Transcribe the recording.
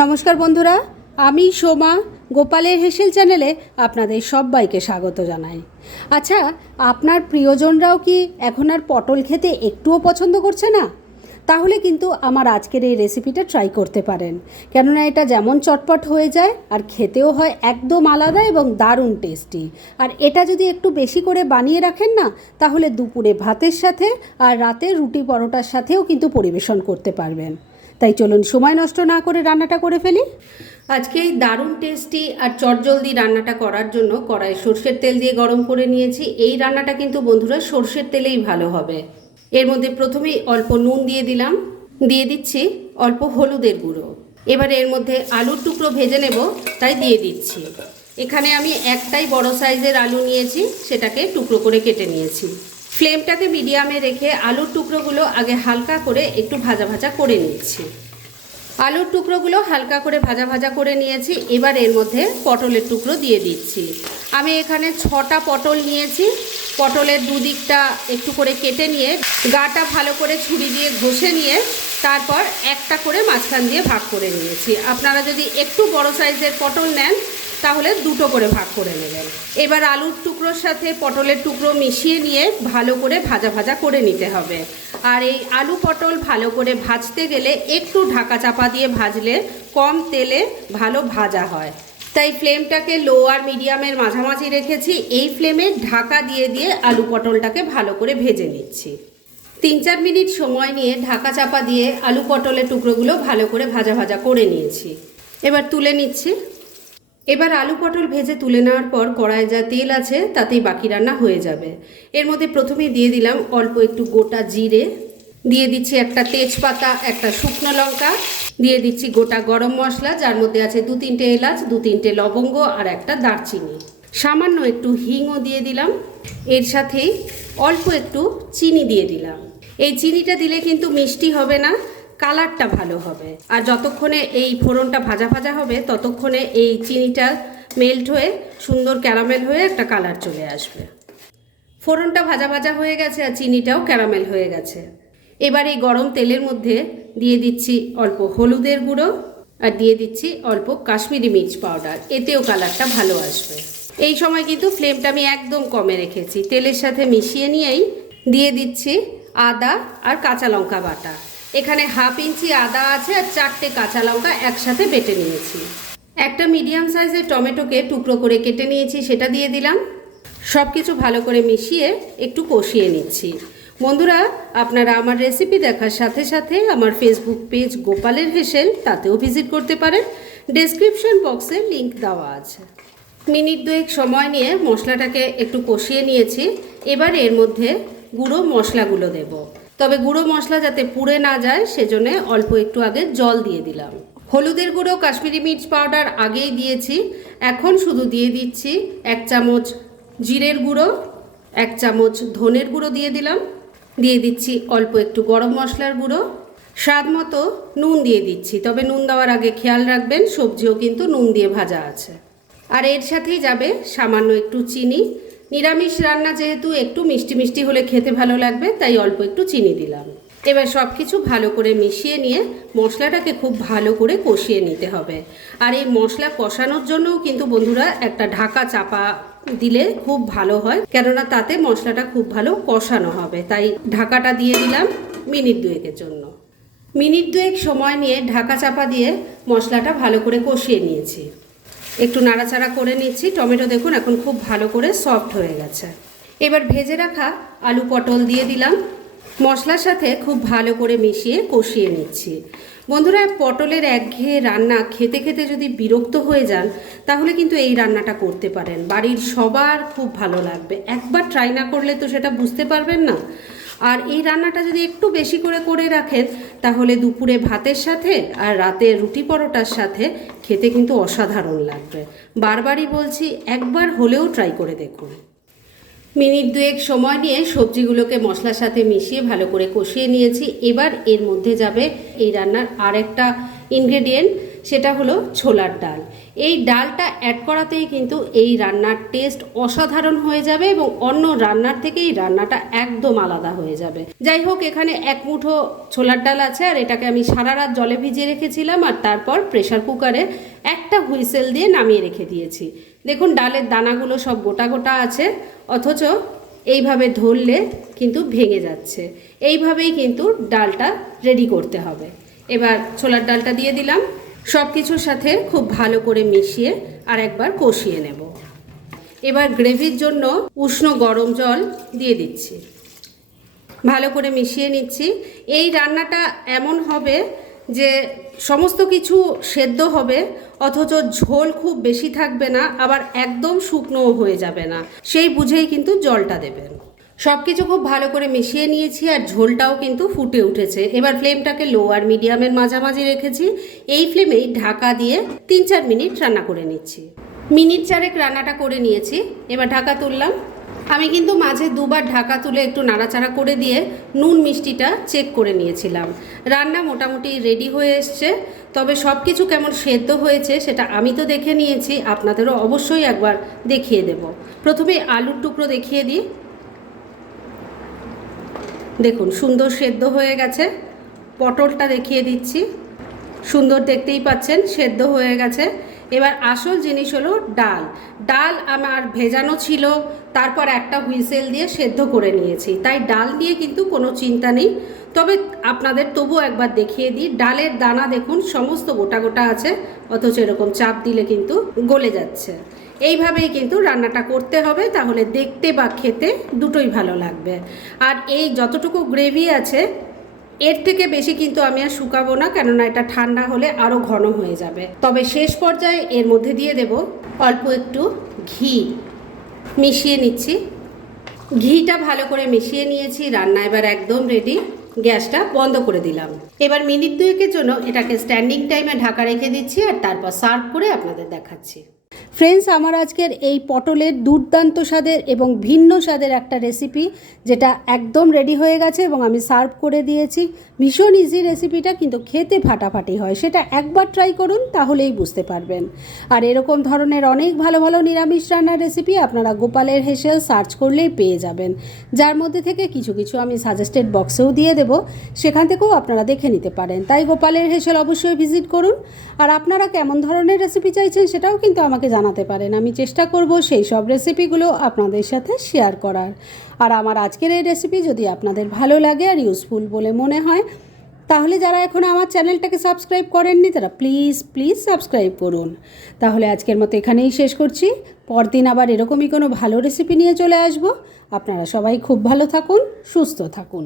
নমস্কার বন্ধুরা, আমি সোমা গোপালের হেসেল চ্যানেলে আপনাদের সবাইকে স্বাগত জানাই। আচ্ছা, আপনার প্রিয়জনরাও কি এখন আর পটল খেতে একটুও পছন্দ করছে না? তাহলে কিন্তু আমার আজকের এই রেসিপিটা ট্রাই করতে পারেন, কেননা এটা যেমন চটপট হয়ে যায় আর খেতেও হয় একদম আলাদা এবং দারুণ টেস্টি। আর এটা যদি একটু বেশি করে বানিয়ে রাখেন না, তাহলে দুপুরে ভাতের সাথে আর রাতে রুটি পরোটার সাথেও কিন্তু পরিবেশন করতে পারবেন। তাই চলুন সময় নষ্ট না করে রান্নাটা করে ফেলি। আজকে এই দারুণ টেস্টি আর চটজলদি রান্নাটা করার জন্য কড়াই সর্ষের তেল দিয়ে গরম করে নিয়েছি। এই রান্নাটা কিন্তু বন্ধুরা সর্ষের তেলেই ভালো হবে। এর মধ্যে প্রথমেই অল্প নুন দিয়ে দিলাম, দিয়ে দিচ্ছি অল্প হলুদের গুঁড়ো। এবারে এর মধ্যে আলুর টুকরো ভেজে নেব, তাই দিয়ে দিচ্ছি। এখানে আমি একটাই বড় সাইজের আলু নিয়েছি, সেটাকে টুকরো করে কেটে নিয়েছি। ফ্লেমটাকে মিডিয়ামে রেখে আলুর টুকরোগুলো আগে হালকা করে একটু ভাজা ভাজা করে নিচ্ছি। আলুর টুকরোগুলো হালকা করে ভাজা ভাজা করে নিয়েছি। এবার এর মধ্যে পটলের টুকরো দিয়ে দিচ্ছি। আমি এখানে 6টা পটল নিয়েছি। পটলের দুদিকটা একটু করে কেটে নিয়ে গাটা ভালো করে ছুরি দিয়ে ঘষে নিয়ে তারপর একটা করে মাঝখান দিয়ে ভাগ করে নিয়েছি। আপনারা যদি একটু বড় সাইজের পটল নেন তাহলে দুটো করে ভাগ করে নেবেন। এবার আলুর টুকরোর সাথে পটলের টুকরো মিশিয়ে নিয়ে ভালো করে ভাজা ভাজা করে নিতে হবে। আর এই আলু পটল ভালো করে ভাজতে গেলে একটু ঢাকা চাপা দিয়ে ভাজলে কম তেলে ভালো ভাজা হয়। তাই ফ্লেমটাকে লো আর মিডিয়ামের মাঝামাঝি রেখেছি। এই ফ্লেমে ঢাকা দিয়ে দিয়ে আলু পটলটাকে ভালো করে ভেজে নিচ্ছি। 3-4 মিনিট সময় নিয়ে ঢাকা চাপা দিয়ে আলু পটলের টুকরোগুলো ভালো করে ভাজা ভাজা করে নিয়েছি। এবার তুলে নিচ্ছি। এবার আলু পটল ভেজে তুলে নেওয়ার পর কড়াইয়ে যা তেল আছে তাতেই বাকি রান্না হয়ে যাবে। এর মধ্যে প্রথমেই দিয়ে দিলাম অল্প একটু গোটা জিরে, দিয়ে দিচ্ছি একটা তেজপাতা, একটা শুকনো লঙ্কা, দিয়ে দিচ্ছি গোটা গরম মশলা, যার মধ্যে আছে 2-3টে এলাচ, 2-3টে লবঙ্গ আর একটা দারচিনি। সামান্য একটু হিংও দিয়ে দিলাম। এর সাথেই অল্প একটু চিনি দিয়ে দিলাম। এই চিনিটা দিলে কিন্তু মিষ্টি হবে না, কালারটা ভালো হবে। আর যতক্ষণে এই ফোড়নটা ভাজা ভাজা হবে ততক্ষণে এই চিনিটা মেল্ট হয়ে সুন্দর ক্যারামেল হয়ে একটা কালার চলে আসবে। ফোড়নটা ভাজা ভাজা হয়ে গেছে আর চিনিটাও ক্যারামেল হয়ে গেছে। এবার এই গরম তেলের মধ্যে দিয়ে দিচ্ছি অল্প হলুদের গুঁড়ো আর দিয়ে দিচ্ছি অল্প কাশ্মীরি মির্চ পাউডার, এতেও কালারটা ভালো আসবে। এই সময় কিন্তু ফ্লেমটা আমি একদম কমে রেখেছি। তেলের সাথে মিশিয়ে নিয়েই দিয়ে দিচ্ছি আদা আর কাঁচা লঙ্কা বাটা। এখানে 1/2 ইঞ্চি আদা আছে আর 4টে কাঁচা লঙ্কা একসাথে বেটে নিয়েছি। একটা মিডিয়াম সাইজের টমেটোকে টুকরো করে কেটে নিয়েছি, সেটা দিয়ে দিলাম। সব কিছু ভালো করে মিশিয়ে একটু কষিয়ে নিচ্ছি। বন্ধুরা, আপনারা আমার রেসিপি দেখার সাথে সাথে আমার ফেসবুক পেজ গোপালের হেসেল, তাতেও ভিজিট করতে পারেন। ডেসক্রিপশন বক্সে লিংক দেওয়া আছে। মিনিট 2 সময় নিয়ে মশলাটাকে একটু কষিয়ে নিয়েছি। এবার এর মধ্যে গুঁড়ো মশলাগুলো দেব, তবে গুঁড়ো মশলা যাতে পুড়ে না যায় সেজন্য অল্প একটু আগে জল দিয়ে দিলাম। হলুদের গুঁড়ো, কাশ্মীরি মির্চ পাউডার আগেই দিয়েছি। এখন শুধু দিয়ে দিচ্ছি 1 চামচ জিরের গুঁড়ো, 1 চামচ ধনের গুঁড়ো দিয়ে দিলাম। দিয়ে দিচ্ছি অল্প একটু গরম মশলার গুঁড়ো, স্বাদ মতো নুন দিয়ে দিচ্ছি। তবে নুন দেওয়ার আগে খেয়াল রাখবেন সবজিও কিন্তু নুন দিয়ে ভাজা আছে। আর এর সাথেই যাবে সামান্য একটু চিনি। নিরামিষ রান্না যেহেতু একটু মিষ্টি মিষ্টি হলে খেতে ভালো লাগবে, তাই অল্প একটু চিনি দিলাম। এবার সব কিছু ভালো করে মিশিয়ে নিয়ে মশলাটাকে খুব ভালো করে কষিয়ে নিতে হবে। আর এই মশলা কষানোর জন্যও কিন্তু বন্ধুরা একটা ঢাকা চাপা দিলে খুব ভালো হয়, কেননা তাতে মশলাটা খুব ভালো কষানো হবে। তাই ঢাকাটা দিয়ে দিলাম মিনিট 2-এর জন্য। মিনিট 2 সময় নিয়ে ঢাকা চাপা দিয়ে মশলাটা ভালো করে কষিয়ে নিয়েছি। একটু নাড়াচাড়া করে নিচ্ছি। টমেটো দেখুন এখন খুব ভালো করে সফট হয়ে গেছে। এবার ভেজে রাখা আলু পটল দিয়ে দিলাম। মশলার সাথে খুব ভালো করে মিশিয়ে কষিয়ে নিচ্ছি। বন্ধুরা, পটলের একঘেয়ে রান্না খেতে খেতে যদি বিরক্ত হয়ে যান তাহলে কিন্তু এই রান্নাটা করতে পারেন। বাড়ির সবার খুব ভালো লাগবে। একবার ট্রাই না করলে তো সেটা বুঝতে পারবেন না। আর এই রান্নাটা যদি একটু বেশি করে করে রাখেন তাহলে দুপুরে ভাতের সাথে আর রাতে রুটি পরোটার সাথে খেতে কিন্তু অসাধারণ লাগবে। বারবারই বলছি, একবার হলেও ট্রাই করে দেখুন। মিনিট 2 সময় নিয়ে সবজিগুলোকে মশলার সাথে মিশিয়ে ভালো করে কষিয়ে নিয়েছি। এবার এর মধ্যে যাবে এই রান্নার আরেকটা ইনগ্রেডিয়েন্ট, সেটা হলো ছোলার ডাল। এই ডালটা অ্যাড করাতেই কিন্তু এই রান্নার টেস্ট অসাধারণ হয়ে যাবে এবং অন্য রান্নার থেকে এই রান্নাটা একদম আলাদা হয়ে যাবে। যাই হোক, এখানে 1 মুঠো ছোলার ডাল আছে আর এটাকে আমি সারা রাত জলে ভিজিয়ে রেখেছিলাম আর তারপর প্রেসার কুকারে একটা হুইসেল দিয়ে নামিয়ে রেখে দিয়েছি। দেখুন ডালের দানাগুলো সব গোটা গোটা আছে, অথচ এইভাবে ধরলে কিন্তু ভেঙে যাচ্ছে। এইভাবেই কিন্তু ডালটা রেডি করতে হবে। এবার ছোলার ডালটা দিয়ে দিলাম, সব কিছুর সাথে খুব ভালো করে মিশিয়ে আর একবার কষিয়ে নেব। এবার গ্রেভির জন্য উষ্ণ গরম জল দিয়ে দিচ্ছি, ভালো করে মিশিয়ে নিচ্ছি। এই রান্নাটা এমন হবে যে সমস্ত কিছু সেদ্ধ হবে, অথচ ঝোল খুব বেশি থাকবে না, আবার একদম শুকনোও হয়ে যাবে না, সেই বুঝেই কিন্তু জলটা দেবেন। সব কিছু খুব ভালো করে মিশিয়ে নিয়েছি আর ঝোলটাও কিন্তু ফুটে উঠেছে। এবার ফ্লেমটাকে লো আর মিডিয়ামের মাঝামাঝি রেখেছি। এই ফ্লেমেই ঢাকা দিয়ে 3-4 মিনিট রান্না করে নিচ্ছি। মিনিট 4 রান্নাটা করে নিয়েছি, এবার ঢাকা তুললাম। আমি কিন্তু মাঝে 2বার ঢাকা তুলে একটু নাড়াচাড়া করে দিয়ে নুন মিষ্টিটা চেক করে নিয়েছিলাম। রান্না মোটামুটি রেডি হয়ে এসছে, তবে সব কিছু কেমন সেদ্ধ হয়েছে সেটা আমি তো দেখে নিয়েছি, আপনাদেরও অবশ্যই একবার দেখিয়ে দেব। প্রথমে আলুর টুকরো দেখিয়ে দিই। দেখুন সুন্দর সেদ্ধ হয়ে গেছে। পটলটা দেখিয়ে দিচ্ছি, সুন্দর দেখতেই পাচ্ছেন সেদ্ধ হয়ে গেছে। এবার আসল জিনিস হলো ডাল। ডাল আমার ভেজানো ছিল, তারপর একটা হুইসেল দিয়ে সেদ্ধ করে নিয়েছি, তাই ডাল নিয়ে কিন্তু কোনো চিন্তা নেই। তবে আপনাদের তবু একবার দেখিয়ে দিই, ডালের দানা দেখুন সমস্ত গোটা গোটা আছে, অথচ এরকম চাপ দিলে কিন্তু গলে যাচ্ছে। এইভাবেই কিন্তু রান্নাটা করতে হবে, তাহলে দেখতে বা খেতে দুটোই ভালো লাগবে। আর এই যতটুকু গ্রেভি আছে এর থেকে বেশি কিন্তু আমি আর শুকাবো না, কেননা এটা ঠান্ডা হলে আরও ঘন হয়ে যাবে। তবে শেষ পর্যায়ে এর মধ্যে দিয়ে দেব অল্প একটু ঘি, মিশিয়ে নিচ্ছি। ঘিটা ভালো করে মিশিয়ে নিয়েছি, রান্না এবার একদম রেডি। গ্যাসটা বন্ধ করে দিলাম। এবার মিনিট 2 জন্য এটাকে স্ট্যান্ডিং টাইমে ঢাকা রেখে দিচ্ছি আর তারপর সার্ভ করে আপনাদের দেখাচ্ছি। ফ্রেন্ডস, আমার আজকের এই পটলের দুর্দান্ত স্বাদের এবং ভিন্ন স্বাদের একটা রেসিপি যেটা একদম রেডি হয়ে গেছে এবং আমি সার্ভ করে দিয়েছি। ভীষণ ইজি রেসিপিটা, কিন্তু খেতে ফাটাফাটি হয়। সেটা একবার ট্রাই করুন, তাহলেই বুঝতে পারবেন। আর এরকম ধরনের অনেক ভালো ভালো নিরামিষ রান্নার রেসিপি আপনারা গোপালের হেসেল সার্চ করলেই পেয়ে যাবেন, যার মধ্যে থেকে কিছু কিছু আমি সাজেস্টেড বক্সেও দিয়ে দেব, সেখান থেকেও আপনারা দেখে নিতে পারেন। তাই গোপালের হেসেল অবশ্যই ভিজিট করুন। আর আপনারা কেমন ধরনের রেসিপি চাইছেন সেটাও কিন্তু আমাকে জানাতে পারেন। আমি চেষ্টা করব সেই সব রেসিপিগুলো আপনাদের সাথে শেয়ার করার। আর আমার আজকের এই রেসিপি যদি আপনাদের ভালো লাগে আর ইউজফুল বলে মনে হয়, তাহলে যারা এখনও আমার চ্যানেলটাকে সাবস্ক্রাইব করেননি তারা প্লিজ সাবস্ক্রাইব করুন। তাহলে আজকের মতো এখানেই শেষ করছি। পরদিন আবার এরকমই কোনো ভালো রেসিপি নিয়ে চলে আসব। আপনারা সবাই খুব ভালো থাকুন, সুস্থ থাকুন।